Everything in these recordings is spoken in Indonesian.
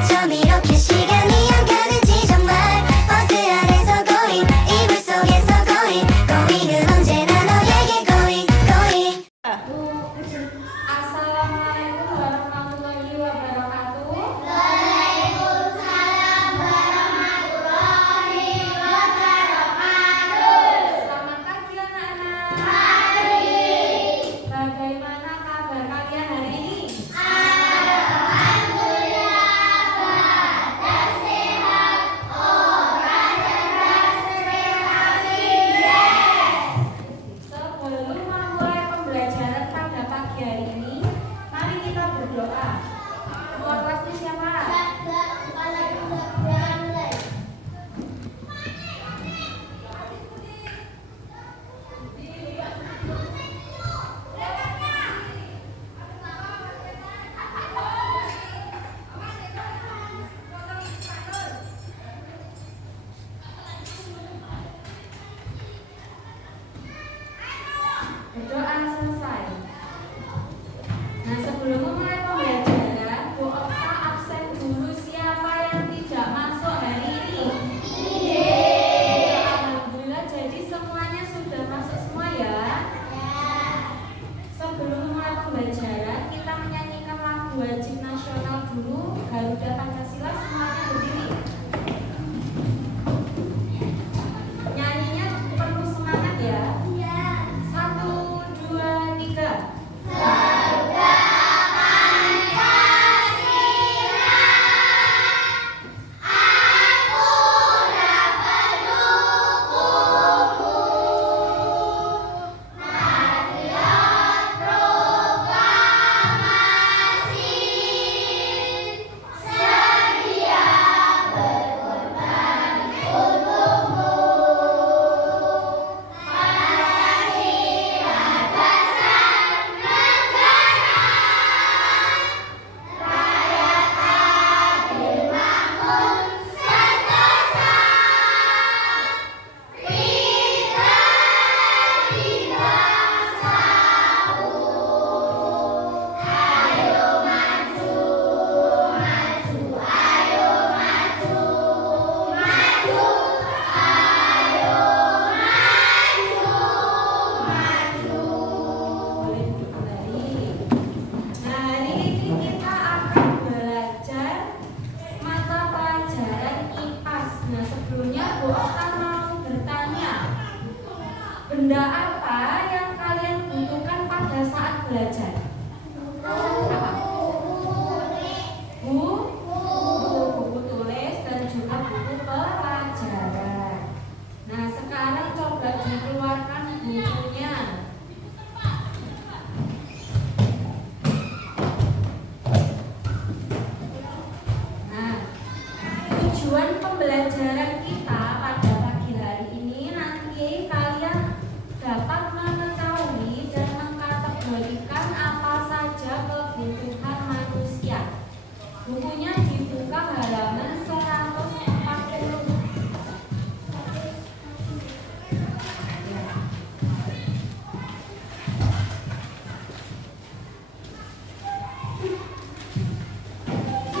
어쩜 이렇게 시간이 안 가는지 정말 버스 안에서 고잉 이불 속에서 고잉 고잉은 언제나 너에게 고잉 고잉 Assalamualaikum warahmatullahi wabarakatuh. Waalaikumsalam warahmatullahi wabarakatuh. Selamat pagi anak-anak. Pagi. Bagaimana kabar kalian hari ini? Alhamdulillah badan sehat, orang cerdas, prestasi yes. Sebelum memulai pembelajaran pada pagi hari ini, mari kita berdoa. Ketua kelasnya siapa? Berdoa selesai. Nah, sebelum memulai pembelajaran, Bu Okta absen dulu. Siapa yang tidak masuk hari ini? Alhamdulillah, jadi semuanya sudah masuk semua ya. Sebelum memulai pembelajaran, kita menyanyikan lagu wajib nasional dulu, Garuda Pancasila. Semuanya berdiri. Nyanyinya penuh semangat ya. 1, 2, 3. Garuda Pancasila, aku dapat dukungmu. Marilah proklamasi, sedia berkorban untukmu. Pancasila dasar negara, rakyat adil makmur sentosa. Pribadi bangsaku, ayo maju, maju, ayo maju, maju, ayo maju, Boleh duduk kembali. Nah, hari ini kita akan belajar mata pelajaran IPAS. Nah, sebelumnya Bu Okta mau bertanya, benda apa yang kalian butuhkan pada saat belajar? Apa? Buku tulis dan juga buku pelajaran. Nah, sekarang coba dikeluarkan bukunya. Nah, tujuan pembelajaran kita pada pagi hari ini nanti kalian dapat mengetahui dan mengkategorikan apa saja kebutuhan manusia. Bukunya dibuka halaman 140.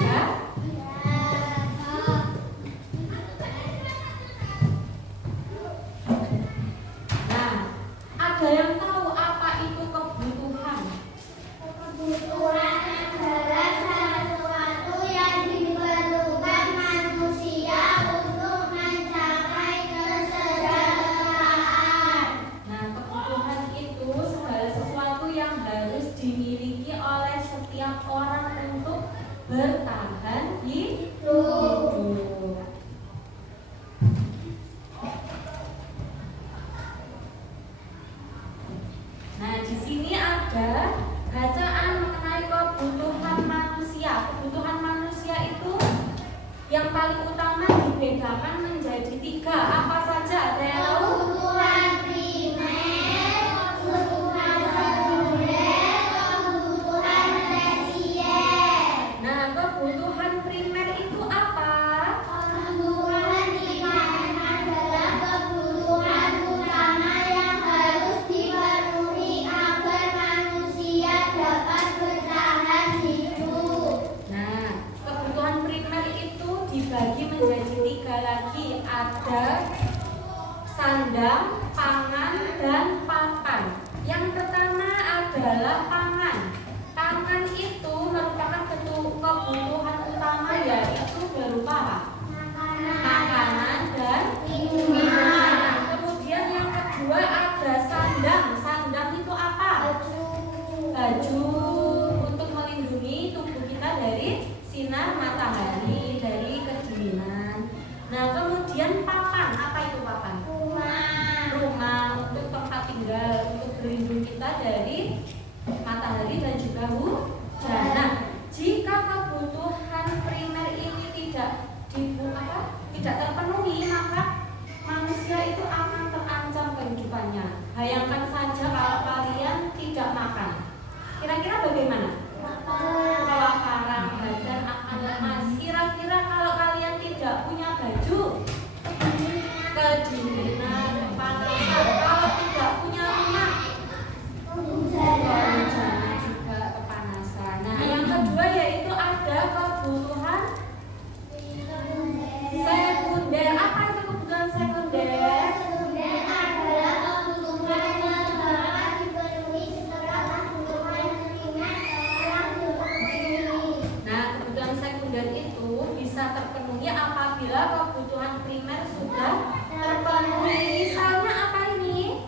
Ya. Ya? Nah, ada yang tahu apa itu kebutuhan? Kebutuhan adalah sesuatu yang diperlukan manusia untuk mencapai kesejahteraan. Nah, kebutuhan itu segala sesuatu yang harus dimiliki oleh setiap orang untuk bertahan hidup. Nah, di sini ada bacaan mengenai kebutuhan manusia. Kebutuhan manusia itu yang paling utama dibedakan menjadi 3. Apa saja? Ada yang tahu? Kebutuhan primer, kebutuhan sekunder, kebutuhan tersier. Nah, kebutuhan primer itu apa? Kebutuhan primer adalah kebutuhan utama yang harus dipenuhi agar manusia dapat bertahan hidup. Nah, kebutuhan primer dibagi menjadi 3 lagi. Ada sandang, pangan, dan papan. Yang pertama adalah pangan. Pangan itu merupakan kebutuhan utama, yaitu berupa apa? Makanan dan minuman. Kemudian yang kedua ada sandang. Sandang itu apa? Baju untuk melindungi tubuh kita dari sinar matahari, dari kedinginan. Nah, kemudian papan. Apa itu papan? Rumah untuk tempat tinggal, untuk berlindung kita dari matahari dan juga hujan. Nah, jika kebutuhan primer ini tidak terpenuhi, maka manusia itu akan terancam kehidupannya. Bayangkan saja kalau kalian tidak makan, kira-kira bagaimana? Kelaparan, badan akan lemas. Kira-kira kalau kalian tidak punya baju, kedinginan, kepanasan. Kalau tidak punya rumah, hujan juga kepanasan. Nah, yang kedua yaitu ada kebutuhan sekunder. Apa itu kebutuhan sekunder? Nah, kebutuhan sekunder itu bisa terpenuhi apabila kebutuhan primer sudah terpenuhi. Misalnya apa ini?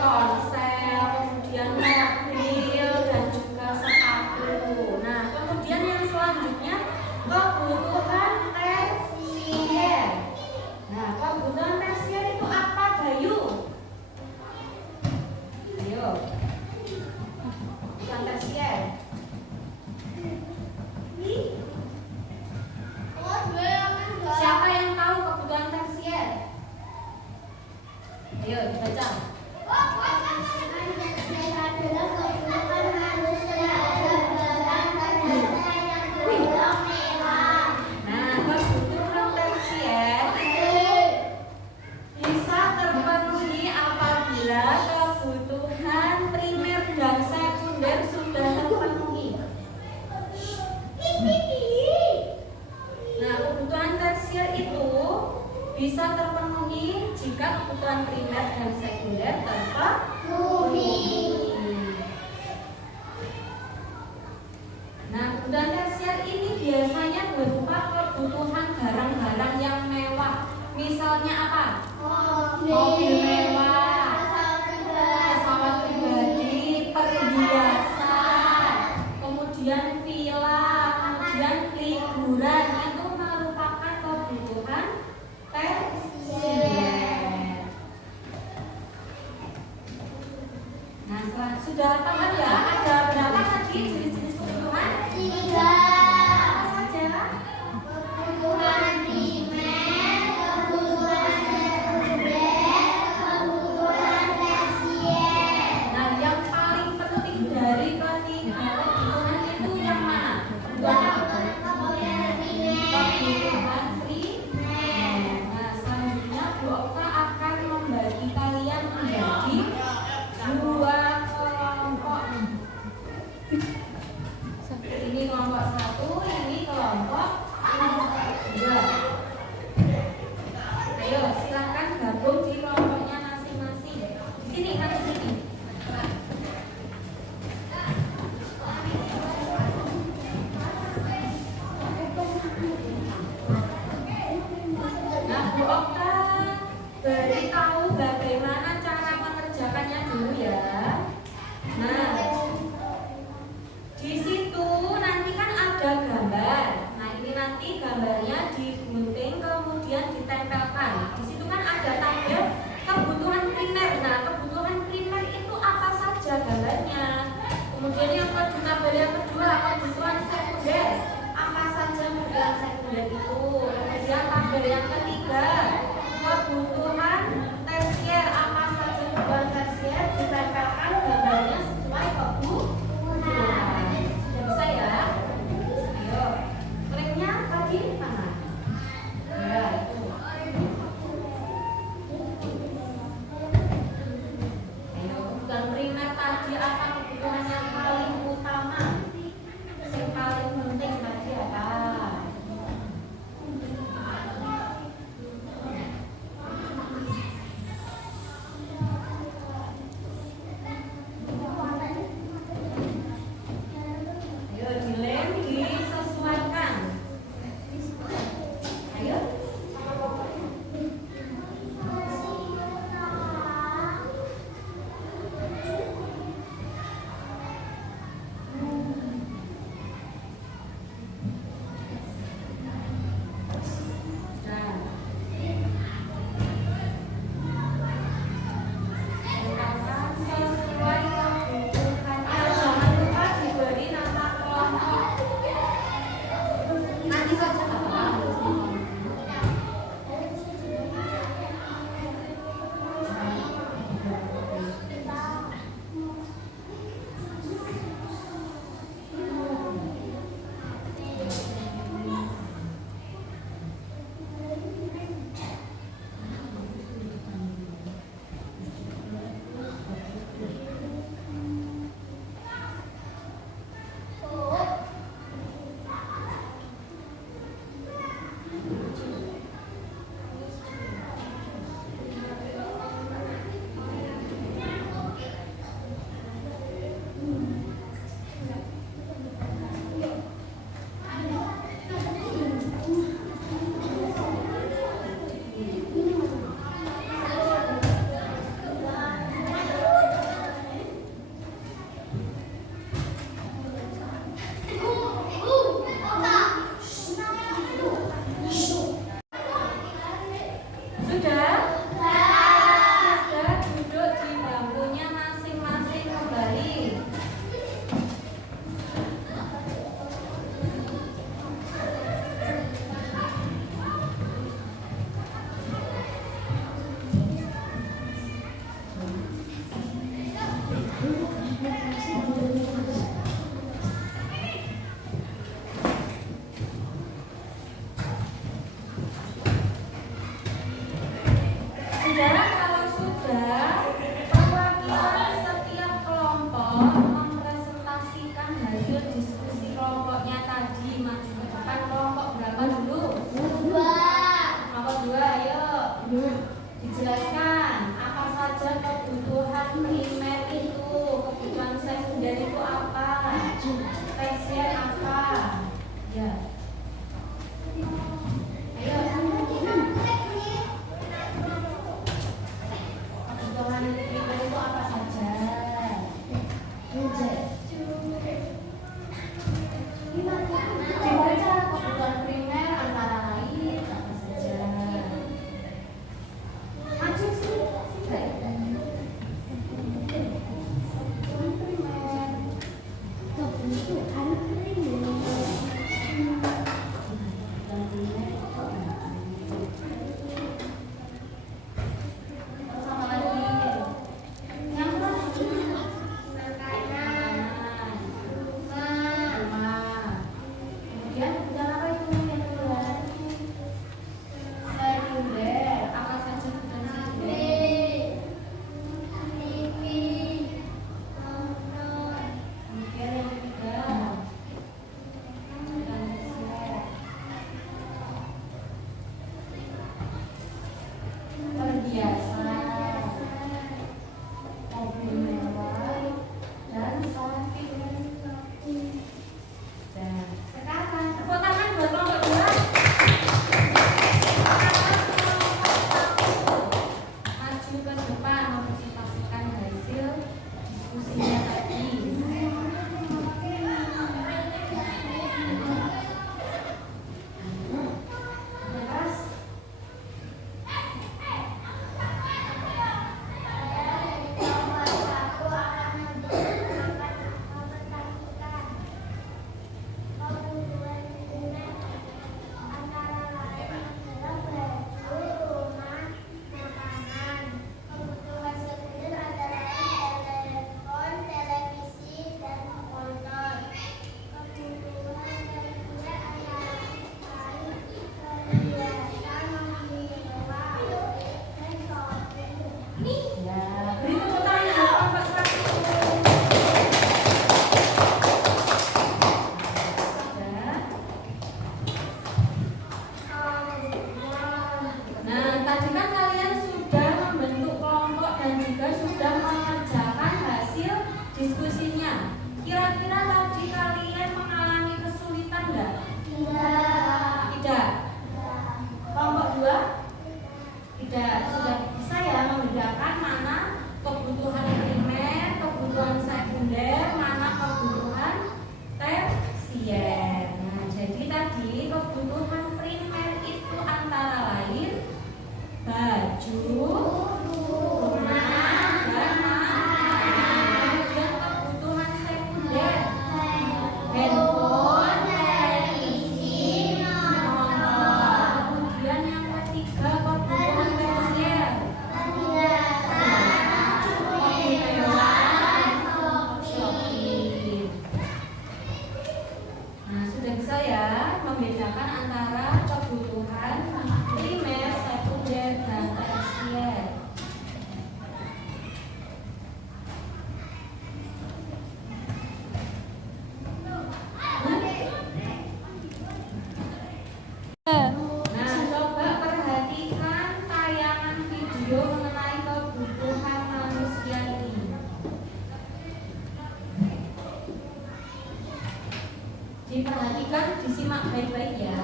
Ponsel, kemudian mobil, dan juga sepatu. Nah, kemudian yang selanjutnya kebutuhan tersier. Nah, kebutuhan tersier itu apa, Bayu? Ayo. Kebutuhan tersier. Siapa yang tahu kebutuhan tersier? Ayo dibaca. Nah, kebutuhan tersier bisa terpenuhi apabila kebutuhan primer dan sekunder sudah terpenuhi. Nah, kebutuhan tersier itu bisa terpenuhi jika kebutuhan primer dan sekunder terpenuhi. Nah, kebutuhan tersier ini biasanya berupa kebutuhan barang-barang yang mewah. Misalnya apa? Mobil mewah, pesawat pribadi, perhiasan, kemudian villa, kemudian liburan. Itu merupakan kebutuhan tersier. Nah, sudah paham ya? Ada berapa tadi jenis-jenis kebutuhan? 3. Apa saja? Kebutuhan primer, kebutuhan sekunder, kebutuhan tersier. Nah, yang paling penting dari ketiga kebutuhan itu yang mana? Kebutuhan primer. Nah, selanjutnya Bu Okta akan membagi kalian menjadi 2 kelompok. Ini kelompok 1, ini kelompok 2. Ayo, silakan gabung di kelompoknya masing-masing. Di sini kan, di sini. Nah, Bu Okta beritahu bagaimana cara mengerjakannya dulu ya. Nah, di situ nanti kan ada gambar. Nah, ini nanti gambarnya digunting kemudian ditempelkan. Di situ kan ada tabel kebutuhan primer. Nah, kebutuhan primer itu apa saja gambarnya. Kemudian yang kedua, tabel yang kedua kebutuhan sekunder. Apa saja kebutuhan sekunder itu. Kemudian tabel yang ketiga baik-baik ya.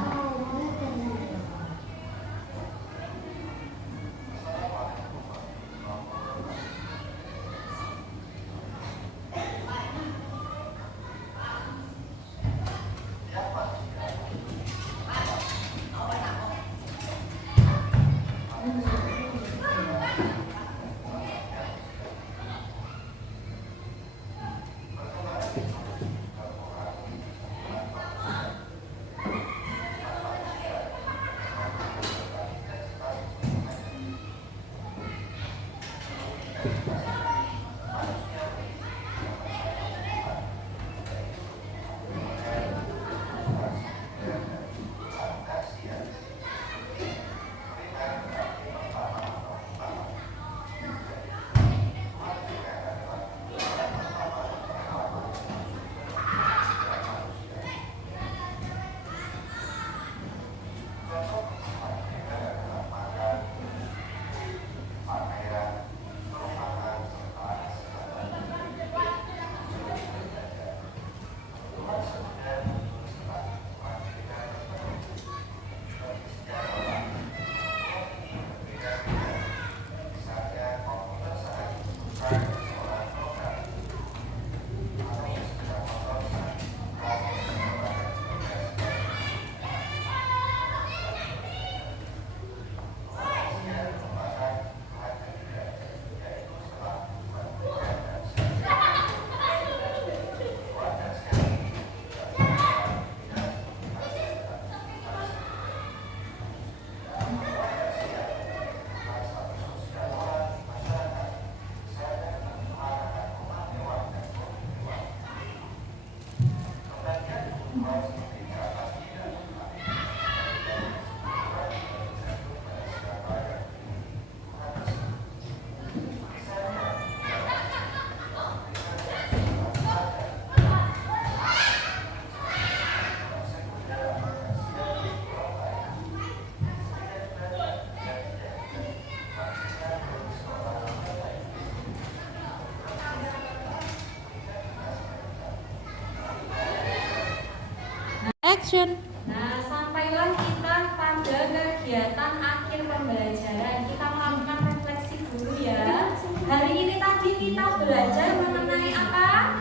Action. Nah, sampailah kita pada kegiatan akhir pembelajaran. Kita melakukan refleksi dulu ya. Hari ini tadi kita belajar mengenai apa?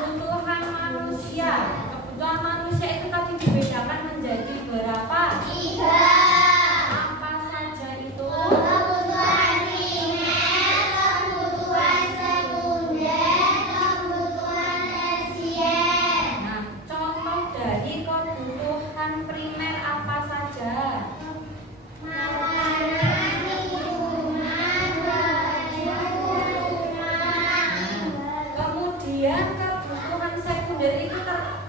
Kebutuhan manusia. Kebutuhan manusia itu tadi dibedakan menjadi berapa? 3. Apa saja itu? Kebutuhan primer, kebutuhan sekunder, kebutuhan tersier. Nah, contoh dari kebutuhan primer apa saja? Makanan, minuman, baju, rumah. Kemudian kebutuhan sekunder itu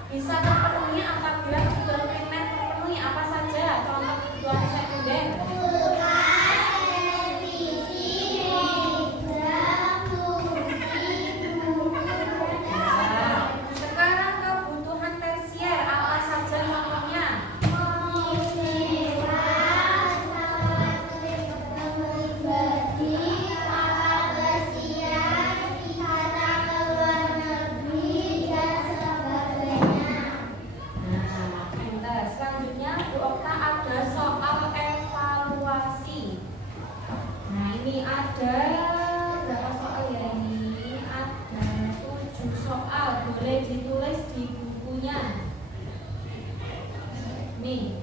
bisa terpenuhi apabila kebutuhan primer terpenuhi apa saja? Contoh kebutuhan sekunder. Kulkas, televisi, meja, kursi, buku. Nah, sekarang kebutuhan tersier apa saja contohnya? Mobil mewah, pesawat pribadi, kapal pesiar, wisata ke luar negeri, dan sebagainya. Nah, pintar. Selanjutnya Bu Okta ada soal evaluasi. Nah, ini ada berapa soal ya ini? Ada 7 soal. Boleh ditulis di bukunya. Nih.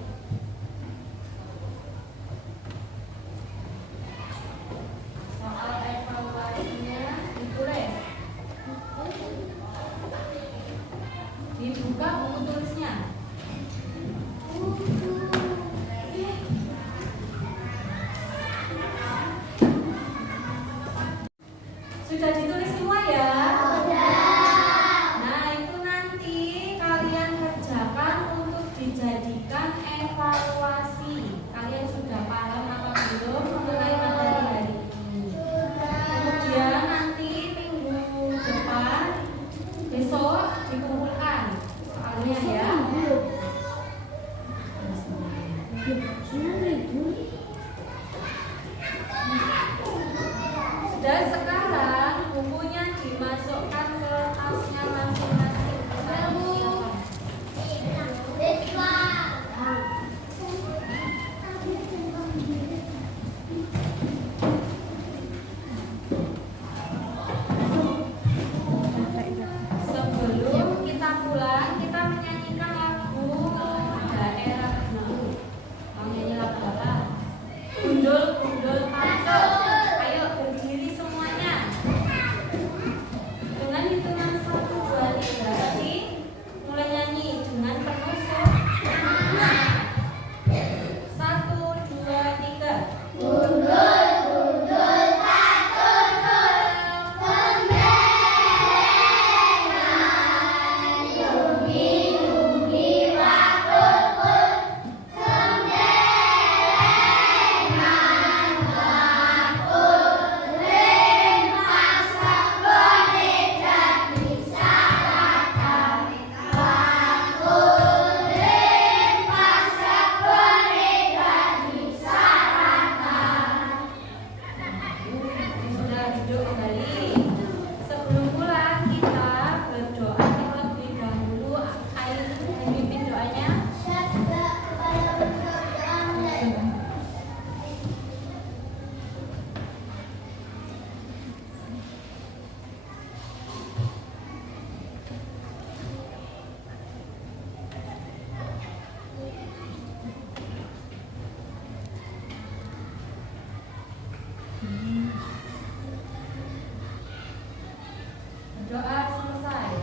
Soal evaluasinya ditulis. Dibuka buku tulisnya. Sudah ditulis semua ya? Nah, itu nanti kalian kerjakan untuk dijadikan evaluasi. Kalian sudah paham apa belum mengenai materi hari ini? Kemudian nanti minggu depan, besok dikumpulkan soalnya ya. Sudah, sekarang bukunya dimasukkan ke tasnya masing-masing. Silakan. Doa selesai.